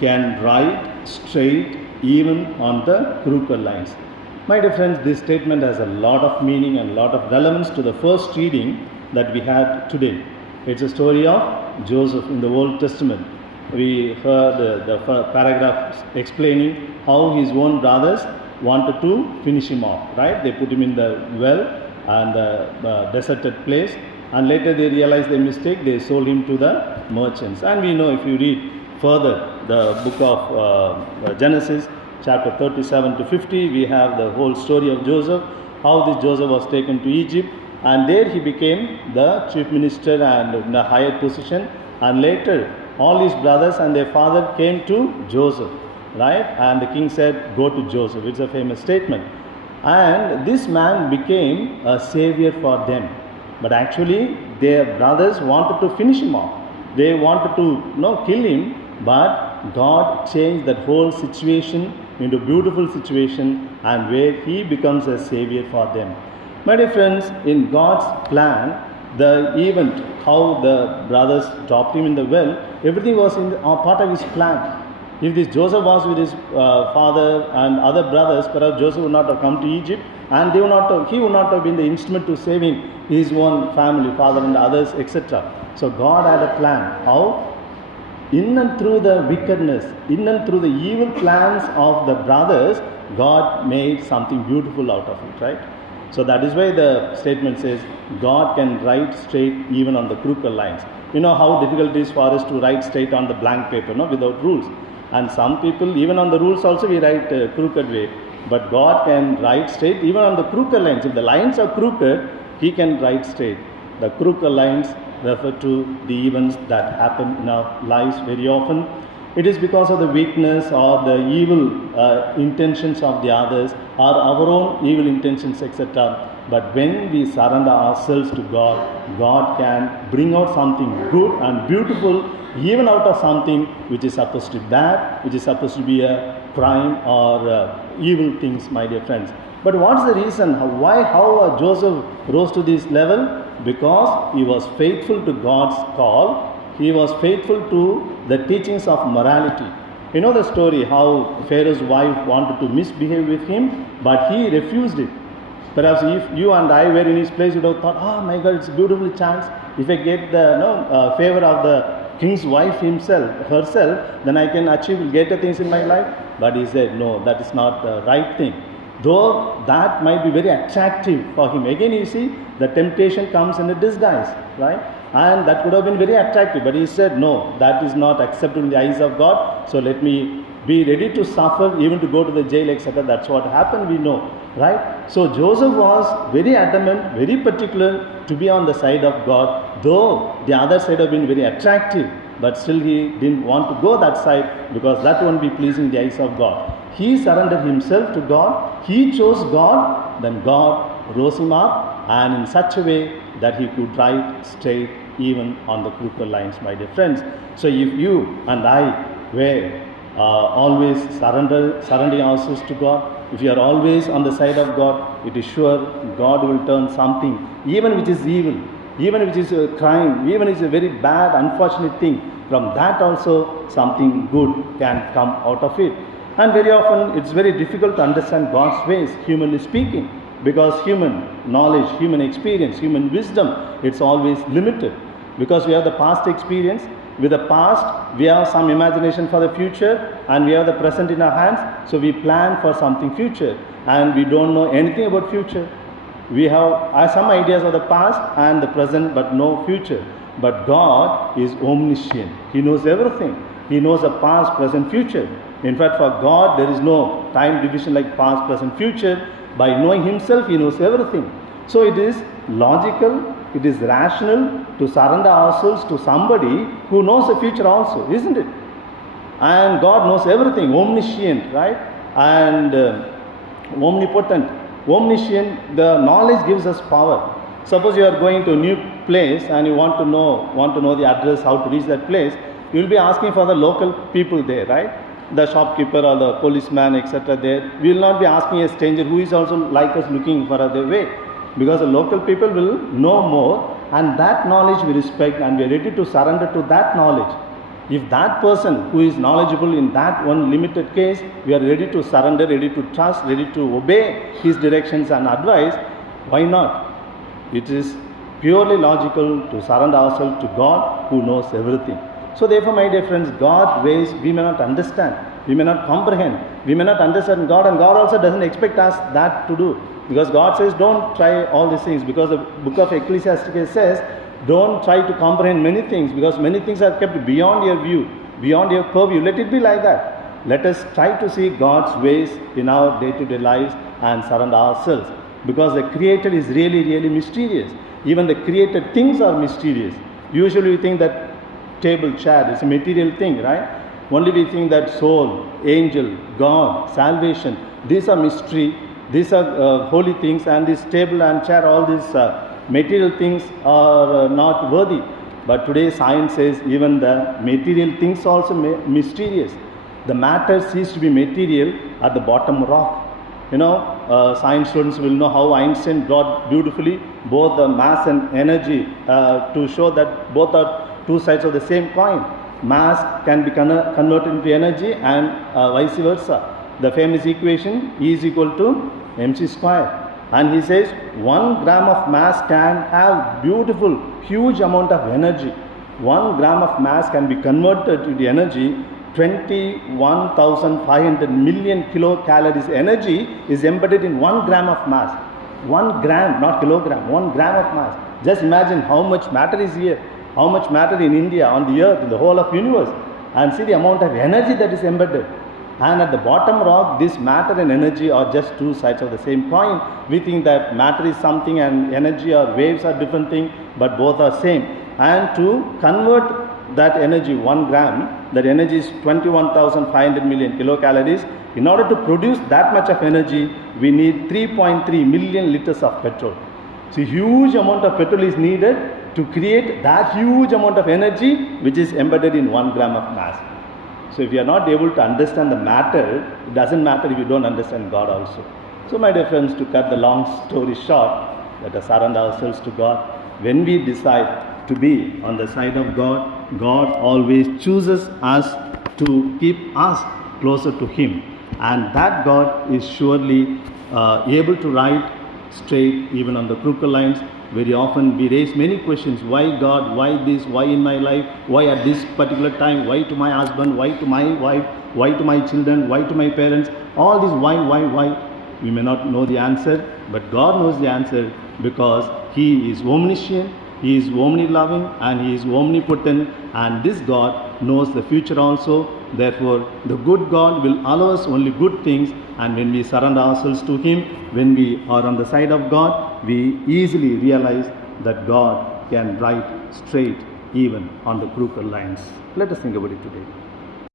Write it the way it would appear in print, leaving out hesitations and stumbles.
can write straight even on the crooked lines. My dear friends, this statement has a lot of meaning and a lot of relevance to the first reading that we had today. It's a story of Joseph in the Old Testament. We heard the paragraph explaining how his own brothers wanted to finish him off, right? They put him in the well and the deserted place, and later they realized their mistake. They sold him to the merchants. And we know, if you read further the book of Genesis, chapter 37 to 50, we have the whole story of Joseph, how this Joseph was taken to Egypt, and there he became the chief minister and in a higher position. And later, all his brothers and their father came to Joseph, right? And the king said, "Go to Joseph." It's a famous statement. And this man became a savior for them. But actually, their brothers wanted to finish him off. They wanted to kill him, but God changed that whole situation into a beautiful situation, and where he becomes a savior for them. My dear friends, in God's plan, the event, how the brothers dropped him in the well, everything was part of his plan. If this Joseph was with his father and other brothers, perhaps Joseph would not have come to Egypt, and he would not have been the instrument to saving his own family, father and others, etc. So God had a plan. How? In and through the wickedness, in and through the evil plans of the brothers, God made something beautiful out of it, right? So that is why the statement says, God can write straight even on the crooked lines. You know how difficult it is for us to write straight on the blank paper, without rules. And some people, even on the rules also, we write crooked way. But God can write straight even on the crooked lines. If the lines are crooked, He can write straight. The crooked lines refer to the events that happen in our lives very often. It is because of the weakness or the evil intentions of the others, or our own evil intentions, etc. But when we surrender ourselves to God, God can bring out something good and beautiful, even out of something which is supposed to be bad, which is supposed to be a crime or evil things, my dear friends. But what's the reason? How Joseph rose to this level? Because he was faithful to God's call. He was faithful to the teachings of morality. You know the story how Pharaoh's wife wanted to misbehave with him, but he refused it. Perhaps if you and I were in his place, you would have thought, "Oh my God, it's a beautiful chance. If I get the favor of the king's wife herself, then I can achieve greater things in my life." But he said, "No, that is not the right thing." Though that might be very attractive for him. Again, you see, the temptation comes in a disguise, right? And that could have been very attractive. But he said, "No, that is not acceptable in the eyes of God. So let me be ready to suffer, even to go to the jail, etc." That's what happened, we know, right? So Joseph was very adamant, very particular to be on the side of God. Though the other side have been very attractive, but still he didn't want to go that side, because that won't be pleasing in the eyes of God. He surrendered himself to God. He chose God. Then God rose him up, and in such a way that he could write straight even on the crooked lines, my dear friends. So if you and I were always surrendering ourselves to God, if you are always on the side of God, it is sure God will turn something, even which is evil, even which is a crime, even which is a very bad, unfortunate thing, from that also something good can come out of it. And very often it's very difficult to understand God's ways, humanly speaking, because human knowledge, human experience, human wisdom, it's always limited. Because we have the past experience, with the past we have some imagination for the future, and we have the present in our hands, so we plan for something future, and we don't know anything about future. We have some ideas of the past and the present, but no future. But God is omniscient. He knows everything. He knows the past, present, future. In fact, for God, there is no time division like past, present, future. By knowing Himself, He knows everything. So it is logical, it is rational to surrender ourselves to somebody who knows the future also, isn't it? And God knows everything, omniscient, right? And omnipotent. Omniscient, the knowledge gives us power. Suppose you are going to a new place and you want to know the address, how to reach that place, you will be asking for the local people there, right? The shopkeeper or the policeman, etc. there. We will not be asking a stranger who is also like us looking for the way, because the local people will know more, and that knowledge we respect, and we are ready to surrender to that knowledge. If that person who is knowledgeable in that one limited case, we are ready to surrender, ready to trust, ready to obey his directions and advice, why not? It is purely logical to surrender ourselves to God who knows everything. So therefore, my dear friends, God's ways we may not understand, we may not comprehend, we may not understand God, and God also doesn't expect us that to do. Because God says, don't try all these things, because the book of Ecclesiastes says, don't try to comprehend many things, because many things are kept beyond your view, beyond your purview. Let it be like that. Let us try to see God's ways in our day-to-day lives and surrender ourselves. Because the Creator is really, really mysterious. Even the created things are mysterious. Usually we think that table, chair is a material thing, right? Only we think that soul, angel, God, salvation, these are mystery, these are holy things, and this table and chair, all these material things are not worthy. But today science says even the material things also mysterious. The matter ceased to be material at the bottom rock. Science students will know how Einstein brought beautifully both the mass and energy to show that both are two sides of the same coin. Mass can be converted into energy and vice versa. The famous equation E is equal to mc square. And he says 1 gram of mass can have beautiful, huge amount of energy. 1 gram of mass can be converted into energy. 21,500 million kilocalories energy is embedded in 1 gram of mass. 1 gram, not kilogram, 1 gram of mass. Just imagine how much matter is here, how much matter in India, on the earth, in the whole of universe, and see the amount of energy that is embedded. And at the bottom rock, this matter and energy are just two sides of the same coin. We think that matter is something and energy or waves are different thing, but both are same. And to convert that energy, 1 gram, that energy is 21,500 million kilocalories. In order to produce that much of energy, we need 3.3 million liters of petrol. So huge amount of petrol is needed to create that huge amount of energy which is embedded in 1 gram of mass. So if you are not able to understand the matter, it doesn't matter if you don't understand God also. So my dear friends, to cut the long story short, let us surrender ourselves to God. When we decide to be on the side of God, God always chooses us to keep us closer to Him. And that God is surely able to write straight even on the crooked lines. Very often we raise many questions. Why God? Why this? Why in my life? Why at this particular time? Why to my husband? Why to my wife? Why to my children? Why to my parents? All this why? We may not know the answer, but God knows the answer, because He is omniscient, He is omni-loving, and He is omnipotent, and this God knows the future also. Therefore, the good God will allow us only good things, and when we surrender ourselves to Him, when we are on the side of God, we easily realize that God can write straight even on the crooked lines. Let us think about it today.